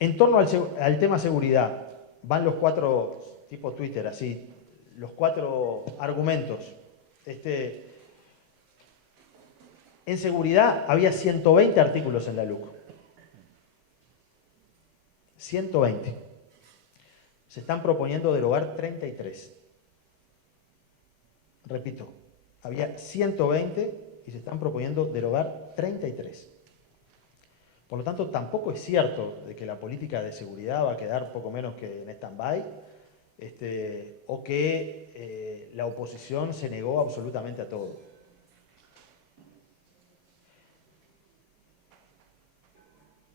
En torno al tema seguridad, van los cuatro, tipo Twitter, así, los cuatro argumentos. En seguridad había 120 artículos en la LUC. 120. Se están proponiendo derogar 33. Repito, había 120 y se están proponiendo derogar 33. Por lo tanto, tampoco es cierto de que la política de seguridad va a quedar poco menos que en stand-by, o que la oposición se negó absolutamente a todo.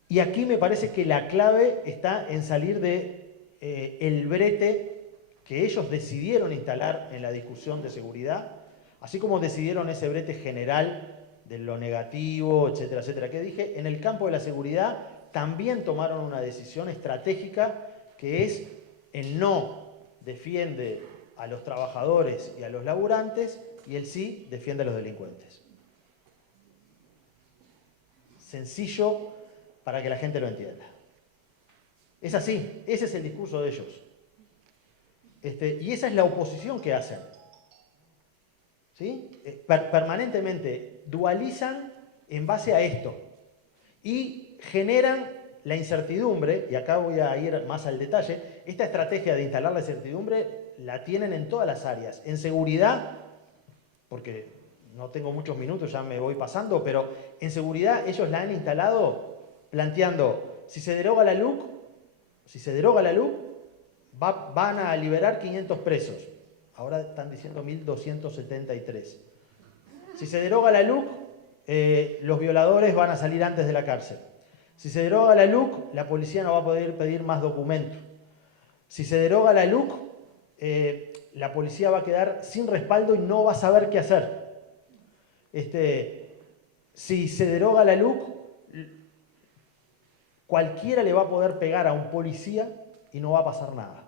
Y aquí me parece que la clave está en salir de el brete que ellos decidieron instalar en la discusión de seguridad, así como decidieron ese brete general de lo negativo, etcétera, etcétera, que dije, en el campo de la seguridad también tomaron una decisión estratégica que es el no defiende a los trabajadores y a los laburantes y el sí defiende a los delincuentes. Sencillo para que la gente lo entienda. Es así, ese es el discurso de ellos. Y esa es la oposición que hacen. ¿Sí? Permanentemente dualizan en base a esto y generan la incertidumbre, y acá voy a ir más al detalle. Esta estrategia de instalar la incertidumbre la tienen en todas las áreas. En seguridad, porque no tengo muchos minutos, ya me voy pasando, pero en seguridad ellos la han instalado planteando, si se deroga la LUC, van a liberar 500 presos. Ahora están diciendo 1273. Si se deroga la LUC, los violadores van a salir antes de la cárcel. Si se deroga la LUC, la policía no va a poder pedir más documentos. Si se deroga la LUC, la policía va a quedar sin respaldo y no va a saber qué hacer. Si se deroga la LUC, cualquiera le va a poder pegar a un policía y no va a pasar nada.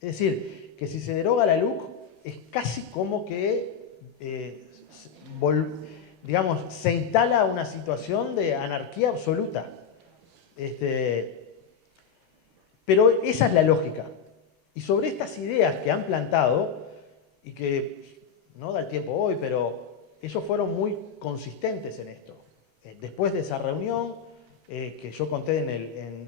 Es decir, que si se deroga la LUC, es casi como que, digamos, se instala una situación de anarquía absoluta. Pero esa es la lógica. Y sobre estas ideas que han plantado, y que no da el tiempo hoy, pero ellos fueron muy consistentes en esto. Después de esa reunión, que yo conté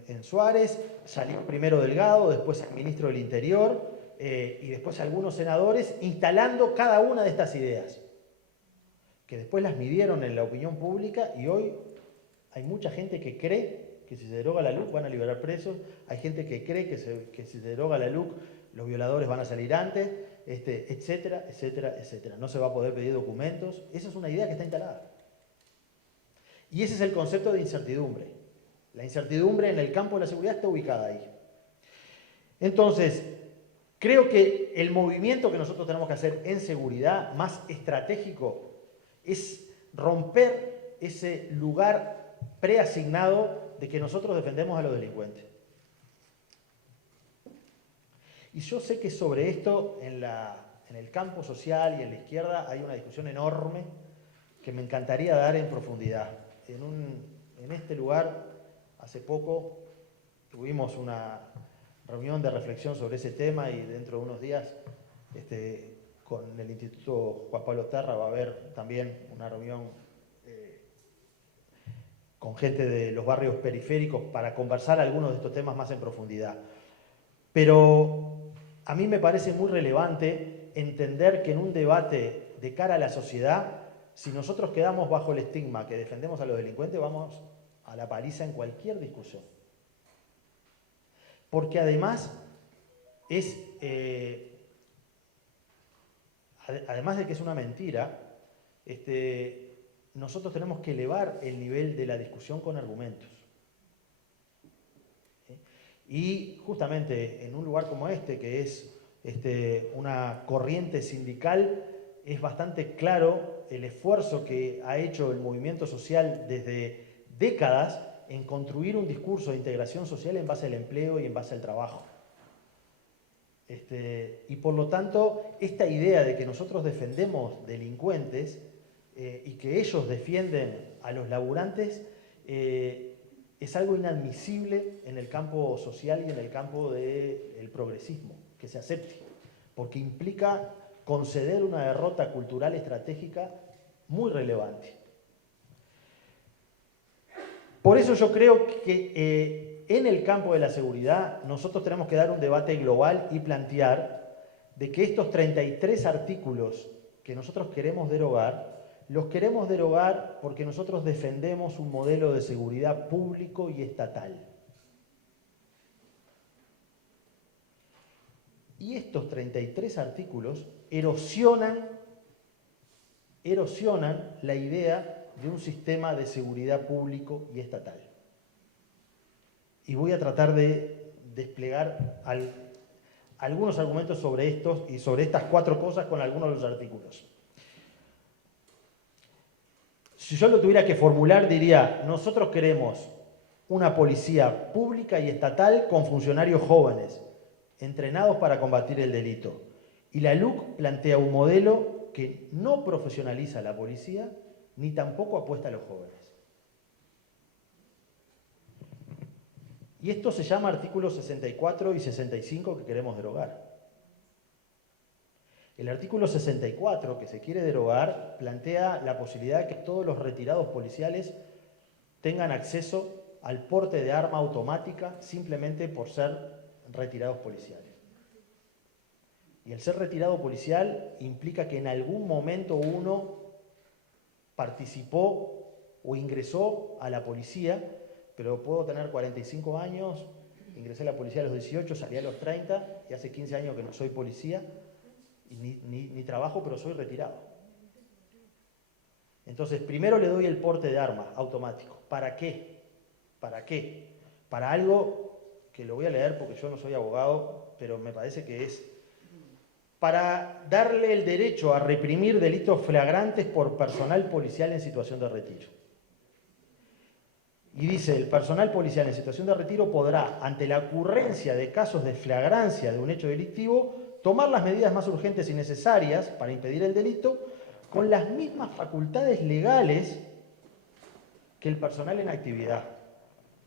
en Suárez, salió primero Delgado, después el ministro del Interior, y después algunos senadores, instalando cada una de estas ideas, que después las midieron en la opinión pública, y hoy hay mucha gente que cree que si se deroga la LUC van a liberar presos, hay gente que cree que si se deroga la LUC los violadores van a salir antes, etcétera, etcétera, etcétera. No se va a poder pedir documentos. Esa es una idea que está instalada. Y ese es el concepto de incertidumbre. La incertidumbre en el campo de la seguridad está ubicada ahí. Entonces, creo que el movimiento que nosotros tenemos que hacer en seguridad, más estratégico, es romper ese lugar preasignado de que nosotros defendemos a los delincuentes. Y yo sé que sobre esto en el campo social y en la izquierda hay una discusión enorme que me encantaría dar en profundidad. En este lugar, hace poco, tuvimos una reunión de reflexión sobre ese tema y dentro de unos días con el Instituto Juan Pablo Terra va a haber también una reunión con gente de los barrios periféricos para conversar algunos de estos temas más en profundidad. Pero a mí me parece muy relevante entender que en un debate de cara a la sociedad, si nosotros quedamos bajo el estigma que defendemos a los delincuentes, vamos a la paliza en cualquier discusión. Porque además además de que es una mentira, nosotros tenemos que elevar el nivel de la discusión con argumentos. Y justamente en un lugar como este, que es una corriente sindical, es bastante claro el esfuerzo que ha hecho el movimiento social desde décadas en construir un discurso de integración social en base al empleo y en base al trabajo. Y por lo tanto, esta idea de que nosotros defendemos delincuentes y que ellos defienden a los laburantes, es algo inadmisible en el campo social y en el campo del progresismo, que se acepte, porque implica conceder una derrota cultural estratégica muy relevante. Por eso yo creo que en el campo de la seguridad nosotros tenemos que dar un debate global y plantear de que estos 33 artículos que nosotros queremos derogar, los queremos derogar porque nosotros defendemos un modelo de seguridad público y estatal. Y estos 33 artículos erosionan la idea de un sistema de seguridad público y estatal. Y voy a tratar de desplegar algunos argumentos sobre estos y sobre estas 4 cosas con algunos de los artículos. Si yo lo tuviera que formular, diría, nosotros queremos una policía pública y estatal con funcionarios jóvenes, entrenados para combatir el delito. Y la LUC plantea un modelo que no profesionaliza a la policía, ni tampoco apuesta a los jóvenes. Y esto se llama artículos 64 y 65 que queremos derogar. El artículo 64 que se quiere derogar plantea la posibilidad de que todos los retirados policiales tengan acceso al porte de arma automática simplemente por ser retirados policiales. Y el ser retirado policial implica que en algún momento uno participó o ingresó a la policía, pero puedo tener 45 años, ingresé a la policía a los 18, salí a los 30 y hace 15 años que no soy policía y ni trabajo, pero soy retirado. Entonces, primero le doy el porte de arma automático. ¿Para qué? ¿Para qué? Para algo que lo voy a leer porque yo no soy abogado, pero me parece que es para darle el derecho a reprimir delitos flagrantes por personal policial en situación de retiro. Y dice, el personal policial en situación de retiro podrá, ante la ocurrencia de casos de flagrancia de un hecho delictivo, tomar las medidas más urgentes y necesarias para impedir el delito con las mismas facultades legales que el personal en actividad,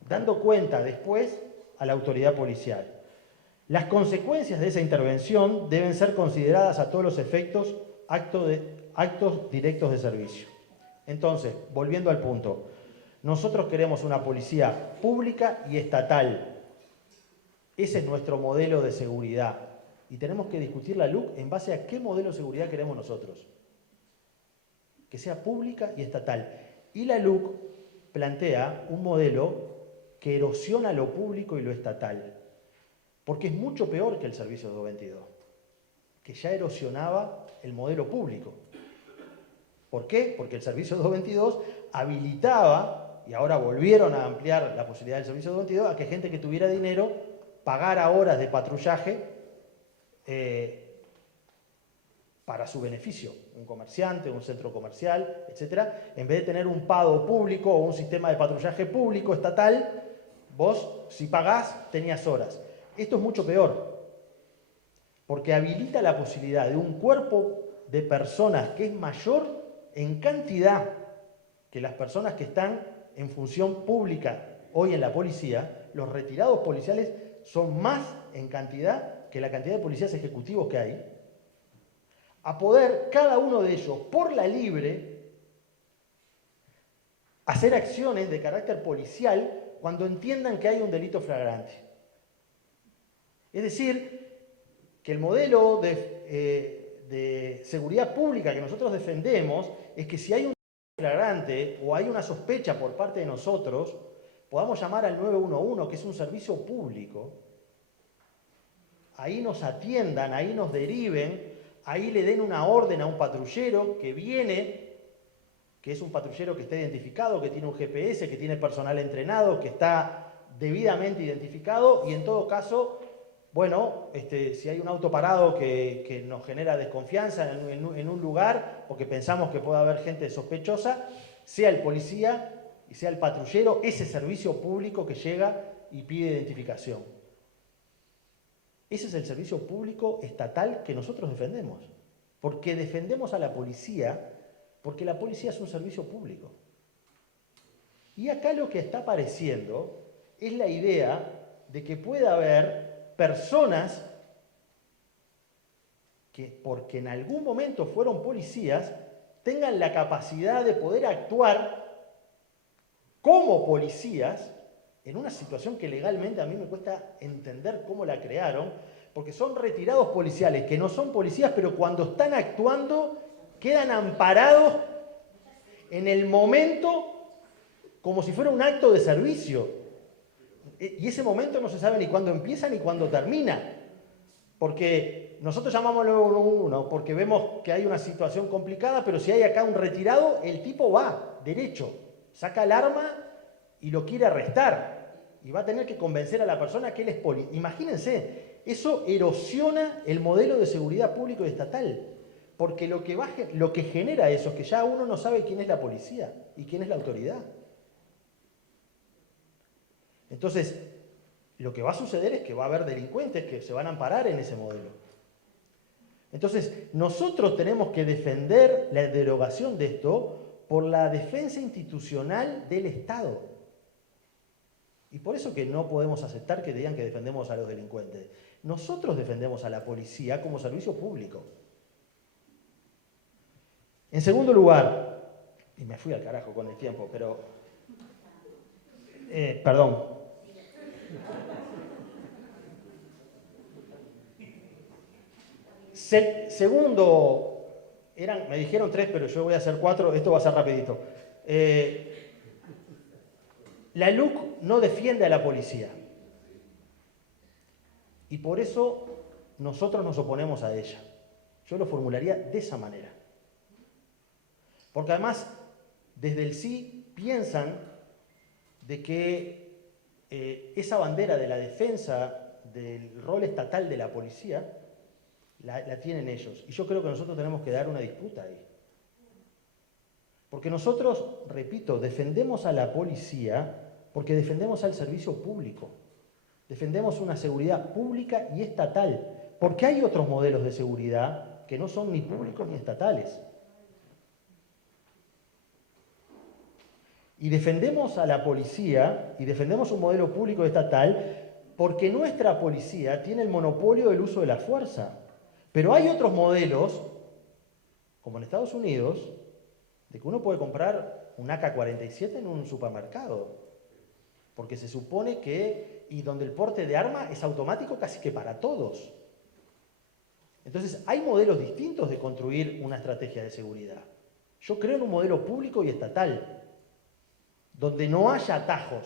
dando cuenta después a la autoridad policial. Las consecuencias de esa intervención deben ser consideradas a todos los efectos actos directos de servicio. Entonces, volviendo al punto, nosotros queremos una policía pública y estatal. Ese es nuestro modelo de seguridad. Y tenemos que discutir la LUC en base a qué modelo de seguridad queremos nosotros. Que sea pública y estatal. Y la LUC plantea un modelo que erosiona lo público y lo estatal. Porque es mucho peor que el servicio 222, que ya erosionaba el modelo público. ¿Por qué? Porque el servicio 222 habilitaba, y ahora volvieron a ampliar la posibilidad del servicio 222, a que gente que tuviera dinero pagara horas de patrullaje para su beneficio. Un comerciante, un centro comercial, etc. En vez de tener un pago público o un sistema de patrullaje público estatal, vos, si pagás, tenías horas. Esto es mucho peor, porque habilita la posibilidad de un cuerpo de personas que es mayor en cantidad que las personas que están en función pública hoy en la policía. Los retirados policiales son más en cantidad que la cantidad de policías ejecutivos que hay, a poder cada uno de ellos, por la libre, hacer acciones de carácter policial cuando entiendan que hay un delito flagrante. Es decir, que el modelo de seguridad pública que nosotros defendemos es que si hay un flagrante o hay una sospecha por parte de nosotros, podamos llamar al 911, que es un servicio público, ahí nos atiendan, ahí nos deriven, ahí le den una orden a un patrullero que viene, que es un patrullero que está identificado, que tiene un GPS, que tiene personal entrenado, que está debidamente identificado y en todo caso, bueno, si hay un auto parado que nos genera desconfianza en un lugar porque pensamos que puede haber gente sospechosa, sea el policía y sea el patrullero, ese servicio público que llega y pide identificación. Ese es el servicio público estatal que nosotros defendemos, porque defendemos a la policía, porque la policía es un servicio público. Y acá lo que está apareciendo es la idea de que pueda haber personas que, porque en algún momento fueron policías, tengan la capacidad de poder actuar como policías en una situación que legalmente a mí me cuesta entender cómo la crearon, porque son retirados policiales, que no son policías, pero cuando están actuando quedan amparados en el momento como si fuera un acto de servicio. Y ese momento no se sabe ni cuándo empieza ni cuándo termina. Porque nosotros llamamos al 911 porque vemos que hay una situación complicada, pero si hay acá un retirado, el tipo va derecho, saca el arma y lo quiere arrestar. Y va a tener que convencer a la persona que él es policía. Imagínense, eso erosiona el modelo de seguridad público y estatal. Porque lo que genera eso es que ya uno no sabe quién es la policía y quién es la autoridad. Entonces, lo que va a suceder es que va a haber delincuentes que se van a amparar en ese modelo. Entonces, nosotros tenemos que defender la derogación de esto por la defensa institucional del Estado. Y por eso que no podemos aceptar que digan que defendemos a los delincuentes. Nosotros defendemos a la policía como servicio público. En segundo lugar, y me fui al carajo con el tiempo, pero... perdón. Segundo, me dijeron 3, pero yo voy a hacer 4, esto va a ser rapidito. La LUC no defiende a la policía. Y por eso nosotros nos oponemos a ella. Yo lo formularía de esa manera. Porque además, desde el sí piensan de que esa bandera de la defensa del rol estatal de la policía la tienen ellos. Y yo creo que nosotros tenemos que dar una disputa ahí. Porque nosotros, repito, defendemos a la policía porque defendemos al servicio público. Defendemos una seguridad pública y estatal. Porque hay otros modelos de seguridad que no son ni públicos ni estatales. Y defendemos a la policía y defendemos un modelo público y estatal porque nuestra policía tiene el monopolio del uso de la fuerza. Pero hay otros modelos, como en Estados Unidos, de que uno puede comprar un AK-47 en un supermercado. Porque se supone que, y donde el porte de arma es automático casi que para todos. Entonces, hay modelos distintos de construir una estrategia de seguridad. Yo creo en un modelo público y estatal, donde no haya atajos.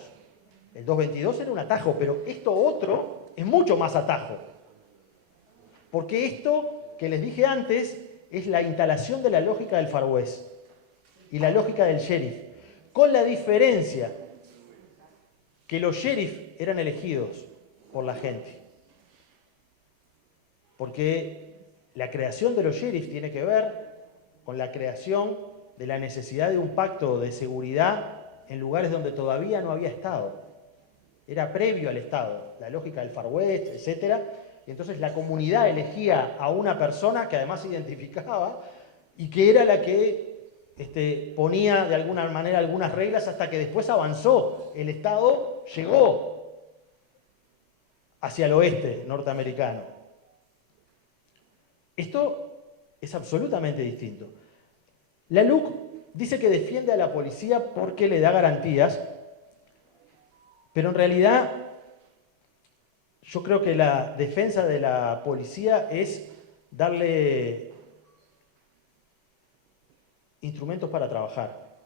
El 222 era un atajo, pero esto otro es mucho más atajo. Porque esto que les dije antes es la instalación de la lógica del Far West y la lógica del sheriff, con la diferencia que los sheriff eran elegidos por la gente. Porque la creación de los sheriff tiene que ver con la creación de la necesidad de un pacto de seguridad en lugares donde todavía no había Estado. Era previo al Estado, la lógica del Far West, etc. Y entonces la comunidad elegía a una persona que además se identificaba y que era la que ponía de alguna manera algunas reglas hasta que después avanzó. El Estado llegó hacia el oeste norteamericano. Esto es absolutamente distinto. La LUC dice que defiende a la policía porque le da garantías, pero en realidad yo creo que la defensa de la policía es darle instrumentos para trabajar,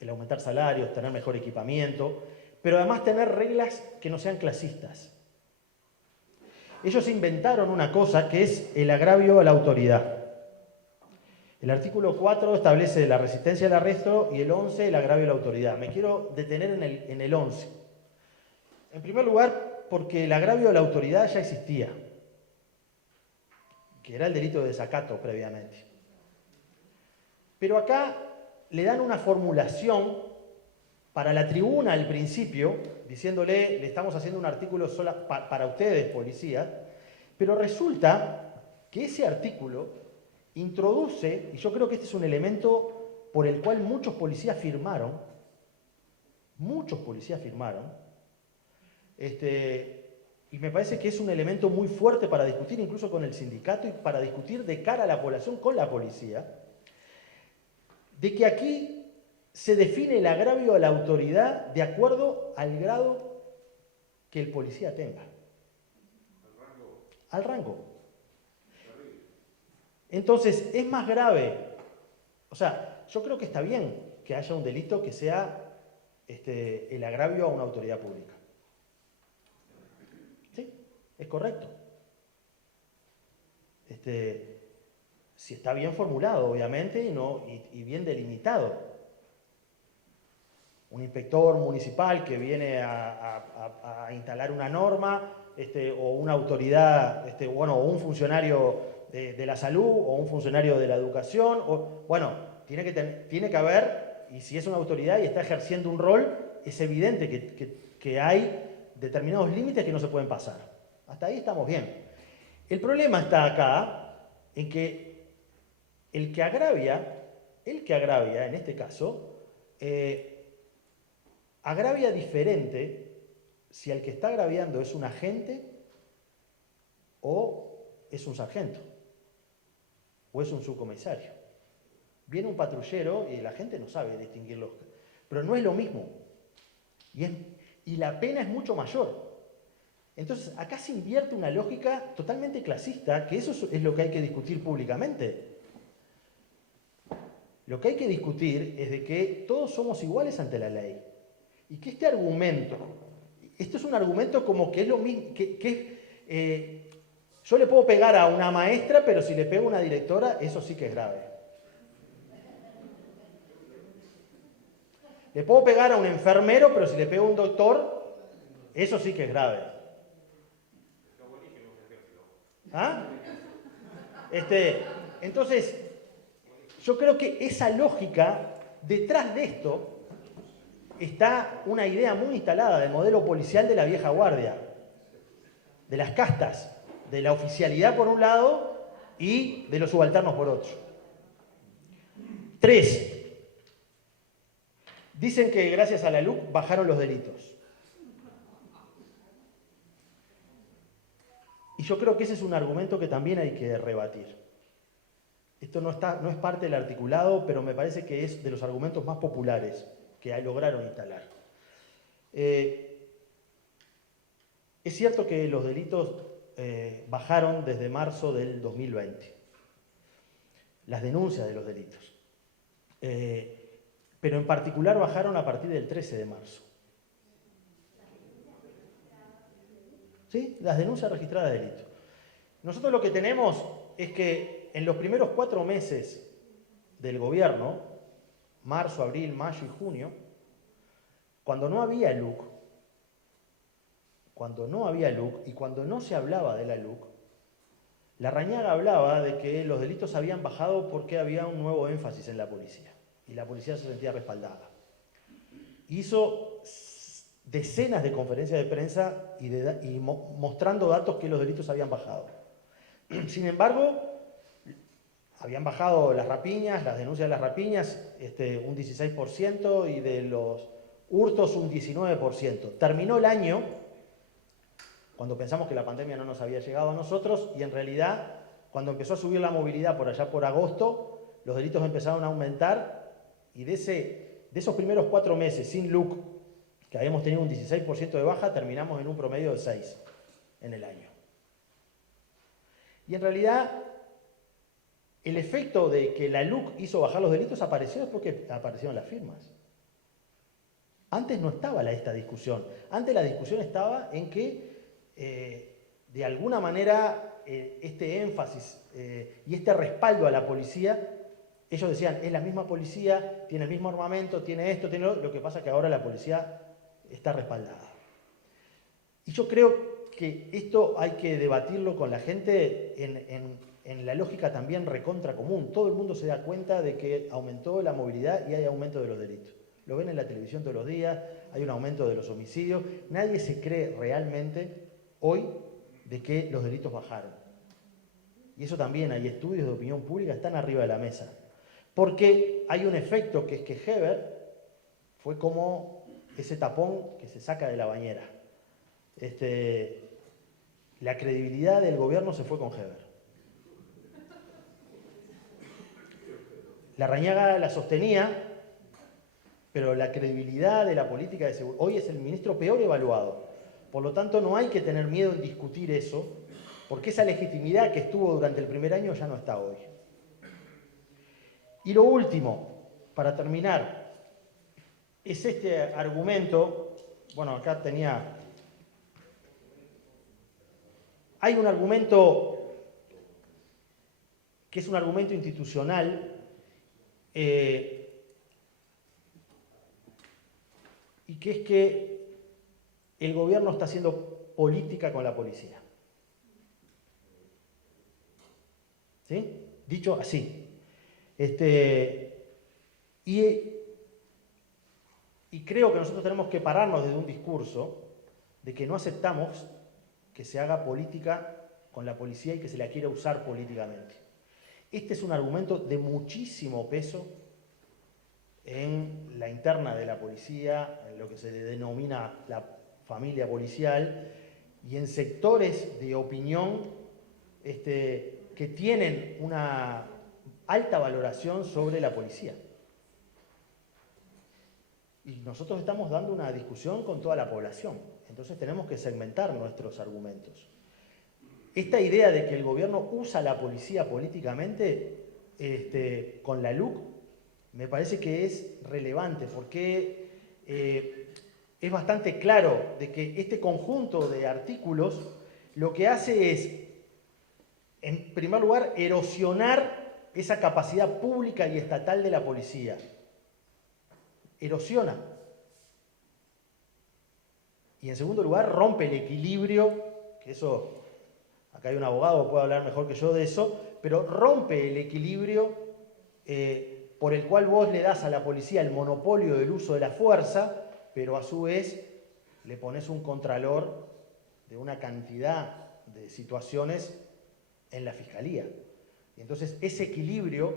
el aumentar salarios, tener mejor equipamiento, pero además tener reglas que no sean clasistas. Ellos inventaron una cosa que es el agravio a la autoridad. El artículo 4 establece la resistencia al arresto y el 11 el agravio a la autoridad. Me quiero detener en el 11. En primer lugar, porque el agravio a la autoridad ya existía, que era el delito de desacato previamente. Pero acá le dan una formulación para la tribuna al principio, diciéndole, le estamos haciendo un artículo solo para ustedes, policías, pero resulta que ese artículo introduce, y yo creo que este es un elemento por el cual muchos policías firmaron, muchos policías firmaron, y me parece que es un elemento muy fuerte para discutir incluso con el sindicato y para discutir de cara a la población con la policía, de que aquí se define el agravio a la autoridad de acuerdo al grado que el policía tenga. Al rango. Entonces, es más grave. O sea, yo creo que está bien que haya un delito que sea el agravio a una autoridad pública. ¿Sí? Es correcto. Si está bien formulado, obviamente, y bien delimitado. Un inspector municipal que viene a instalar una norma, o una autoridad, o un funcionario de la salud, o un funcionario de la educación, tiene que haber, y si es una autoridad y está ejerciendo un rol, es evidente que hay determinados límites que no se pueden pasar. Hasta ahí estamos bien. El problema está acá en que el que agravia, en este caso, agravia diferente si el que está agraviando es un agente o es un sargento o es un subcomisario. Viene un patrullero y la gente no sabe distinguirlos, pero no es lo mismo. Y la pena es mucho mayor. Entonces, acá se invierte una lógica totalmente clasista, que eso es lo que hay que discutir públicamente. Lo que hay que discutir es de que todos somos iguales ante la ley. Y que este argumento, esto es un argumento como que es lo mismo, yo le puedo pegar a una maestra, pero si le pego a una directora, eso sí que es grave. Le puedo pegar a un enfermero, pero si le pego a un doctor, eso sí que es grave. ¿Ah? Entonces, yo creo que esa lógica, detrás de esto, está una idea muy instalada del modelo policial de la vieja guardia, de las castas, de la oficialidad por un lado y de los subalternos por otro. 3. Dicen que gracias a la LUC bajaron los delitos. Y yo creo que ese es un argumento que también hay que rebatir. Esto no es parte del articulado, pero me parece que es de los argumentos más populares que lograron instalar. Es cierto que los delitos bajaron desde marzo del 2020. Las denuncias de los delitos. Pero en particular bajaron a partir del 13 de marzo. ¿Sí? Las denuncias registradas de delito. Nosotros lo que tenemos es que en los primeros 4 meses del gobierno, marzo, abril, mayo y junio, cuando no había LUC, y cuando no se hablaba de la LUC, Larrañaga hablaba de que los delitos habían bajado porque había un nuevo énfasis en la policía, y la policía se sentía respaldada. Hizo decenas de conferencias de prensa y mostrando datos que los delitos habían bajado. Sin embargo, habían bajado las rapiñas, las denuncias de las rapiñas, un 16%, y de los hurtos un 19%. Terminó el año, cuando pensamos que la pandemia no nos había llegado a nosotros, y en realidad, cuando empezó a subir la movilidad por allá por agosto, los delitos empezaron a aumentar, y de esos primeros 4 meses sin LUC, que habíamos tenido un 16% de baja, terminamos en un promedio de 6 en el año. Y en realidad, el efecto de que la LUC hizo bajar los delitos apareció porque aparecieron las firmas. Antes no estaba esta discusión. Antes la discusión estaba en que, de alguna manera, este énfasis y este respaldo a la policía, ellos decían, es la misma policía, tiene el mismo armamento, tiene esto, tiene lo que pasa es que ahora la policía está respaldada. Y yo creo que esto hay que debatirlo con la gente en la lógica también recontra común. Todo el mundo se da cuenta de que aumentó la movilidad y hay aumento de los delitos. Lo ven en la televisión todos los días, hay un aumento de los homicidios. Nadie se cree realmente hoy de que los delitos bajaron. Y eso también, hay estudios de opinión pública, están arriba de la mesa. Porque hay un efecto que es que Heber fue como ese tapón que se saca de la bañera. La credibilidad del gobierno se fue con Heber. Larrañaga la sostenía, pero la credibilidad de la política de seguridad, hoy es el ministro peor evaluado. Por lo tanto, no hay que tener miedo en discutir eso, porque esa legitimidad que estuvo durante el primer año ya no está hoy. Y lo último, para terminar, es este argumento, bueno, acá tenía, hay un argumento que es un argumento institucional, y que es que el gobierno está haciendo política con la policía. ¿Sí? Dicho así. Y creo que nosotros tenemos que pararnos desde un discurso de que no aceptamos que se haga política con la policía y que se la quiera usar políticamente. Este es un argumento de muchísimo peso en la interna de la policía, en lo que se denomina la familia policial, y en sectores de opinión que tienen una alta valoración sobre la policía. Y nosotros estamos dando una discusión con toda la población, entonces tenemos que segmentar nuestros argumentos. Esta idea de que el gobierno usa la policía políticamente con la LUC me parece que es relevante porque es bastante claro de que este conjunto de artículos lo que hace es, en primer lugar, erosionar esa capacidad pública y estatal de la policía. Erosiona. Y en segundo lugar, rompe el equilibrio, que eso, acá hay un abogado que puede hablar mejor que yo de eso, pero rompe el equilibrio por el cual vos le das a la policía el monopolio del uso de la fuerza, pero a su vez le pones un contralor de una cantidad de situaciones en la Fiscalía. Y entonces ese equilibrio,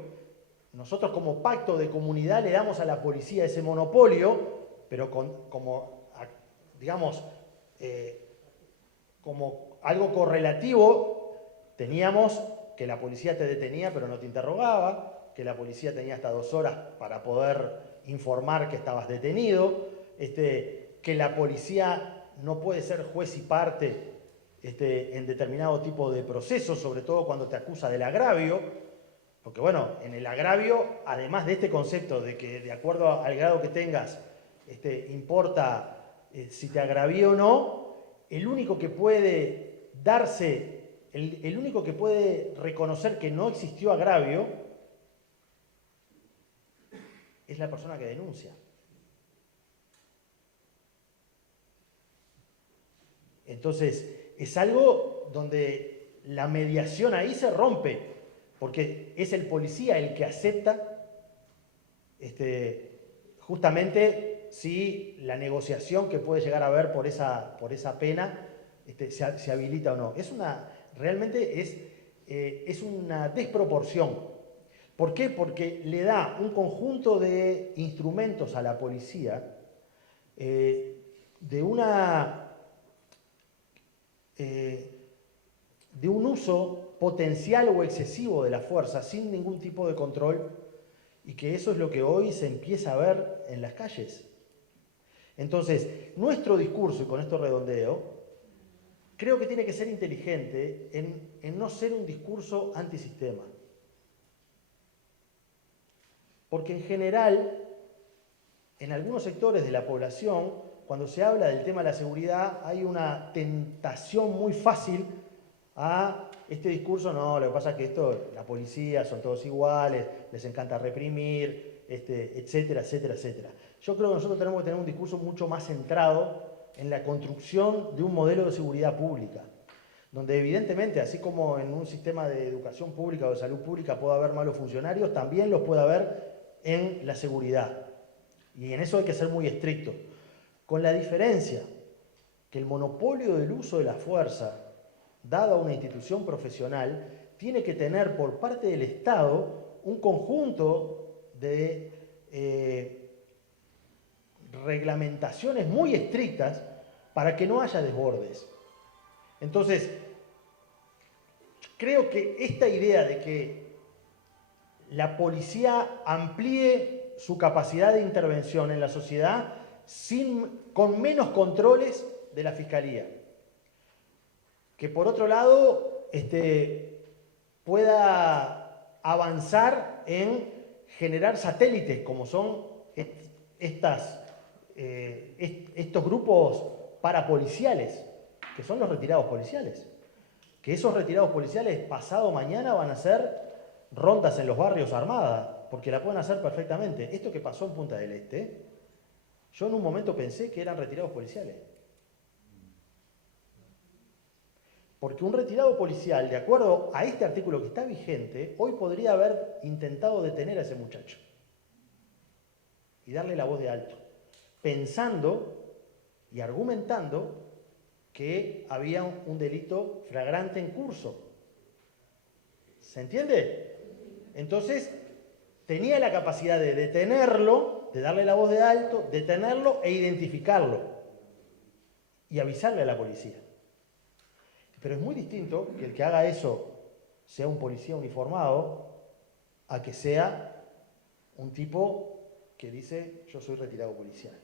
nosotros como pacto de comunidad le damos a la policía ese monopolio, pero como algo correlativo, teníamos que la policía te detenía pero no te interrogaba, que la policía tenía hasta 2 horas para poder informar que estabas detenido, que la policía no puede ser juez y parte en determinado tipo de procesos, sobre todo cuando te acusa del agravio, porque bueno, en el agravio, además de este concepto de que de acuerdo al grado que tengas, importa si te agravió o no, el único que puede el único que puede reconocer que no existió agravio es la persona que denuncia. Entonces, es algo donde la mediación ahí se rompe, porque es el policía el que acepta justamente si la negociación que puede llegar a haber por esa pena se habilita o no. Realmente es una desproporción. ¿Por qué? Porque le da un conjunto de instrumentos a la policía de un uso potencial o excesivo de la fuerza sin ningún tipo de control, y que eso es lo que hoy se empieza a ver en las calles. Entonces, nuestro discurso, y con esto redondeo, creo que tiene que ser inteligente en no ser un discurso antisistema. Porque en general, en algunos sectores de la población, cuando se habla del tema de la seguridad, hay una tentación muy fácil a este discurso. No, lo que pasa es que la policía son todos iguales, les encanta reprimir, etcétera, etcétera, etcétera. Yo creo que nosotros tenemos que tener un discurso mucho más centrado en la construcción de un modelo de seguridad pública, donde evidentemente, así como en un sistema de educación pública o de salud pública puede haber malos funcionarios, también los puede haber en la seguridad. Y en eso hay que ser muy estricto, con la diferencia que el monopolio del uso de la fuerza, dado a una institución profesional, tiene que tener por parte del Estado un conjunto de reglamentaciones muy estrictas para que no haya desbordes. Entonces, creo que esta idea de que la policía amplíe su capacidad de intervención en la sociedad con menos controles de la fiscalía, que por otro lado pueda avanzar en generar satélites, como son estos grupos parapoliciales, que son los retirados policiales. Que esos retirados policiales pasado mañana van a hacer rondas en los barrios armadas, porque la pueden hacer perfectamente. Esto que pasó en Punta del Este, yo en un momento pensé que eran retirados policiales. Porque un retirado policial, de acuerdo a este artículo que está vigente, hoy podría haber intentado detener a ese muchacho y darle la voz de alto, pensando y argumentando que había un delito flagrante en curso. ¿Se entiende? Entonces, tenía la capacidad de detenerlo, de darle la voz de alto, detenerlo e identificarlo y avisarle a la policía. Pero es muy distinto que el que haga eso sea un policía uniformado a que sea un tipo que dice yo soy retirado policial.